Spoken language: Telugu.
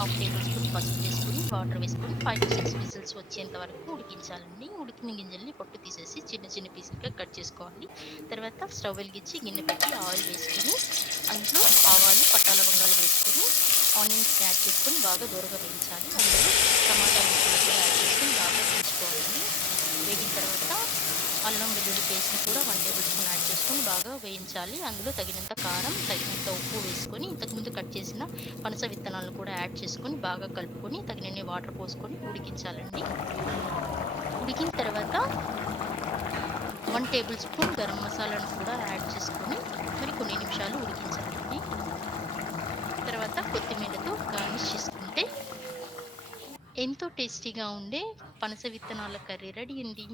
హాఫ్ టేబుల్ స్పూన్ పసుపు వేసుకొని, వాటర్ వేసుకొని 5-6 విజిల్స్ వచ్చేంత వరకు ఉడికించాలండి. ఉడికిన గింజల్ని పొట్టు తీసేసి చిన్న చిన్న పీసులుగా కట్ చేసుకోవాలి. తర్వాత స్టవ్ వెలిగించి గిన్నె పెట్టి ఆయిల్ వేసుకొని, అందులో ఆవాలు, పట్టా లవంగాలు వేసుకొని, ఆనియన్స్‌ని యాడ్ చేసుకొని బాగా దోరగా వేయించాలి. అందులో టమాటా ముక్కలు కూడా యాడ్ చేసుకొని బాగా వేయించుకోవాలండి. వేగిన తర్వాత అల్లం వెల్లుల్లి పేస్ట్‌ని కూడా 1 టేబుల్ స్పూన్ యాడ్ చేసుకొని బాగా వేయించాలి. అందులో తగినంత కారం, తగినంత ఉప్పు వేసుకొని, ఇంతకుముందు కట్ చేసిన పనస విత్తనాలను కూడా యాడ్ చేసుకొని బాగా కలుపుకొని, తగినన్ని వాటర్ పోసుకొని ఉడికించాలండి. ఉడికిన తర్వాత 1 టేబుల్ స్పూన్ గరం మసాలాను కూడా యాడ్ చేసుకొని, మరి కొన్ని నిమిషాలు ఉడికించాలండి. తర్వాత కొత్తిమీరతో గార్నిష్ చేసుకుంటే ఎంతో టేస్టీగా ఉండే పనస విత్తనాల కర్రీ రెడీ అండి.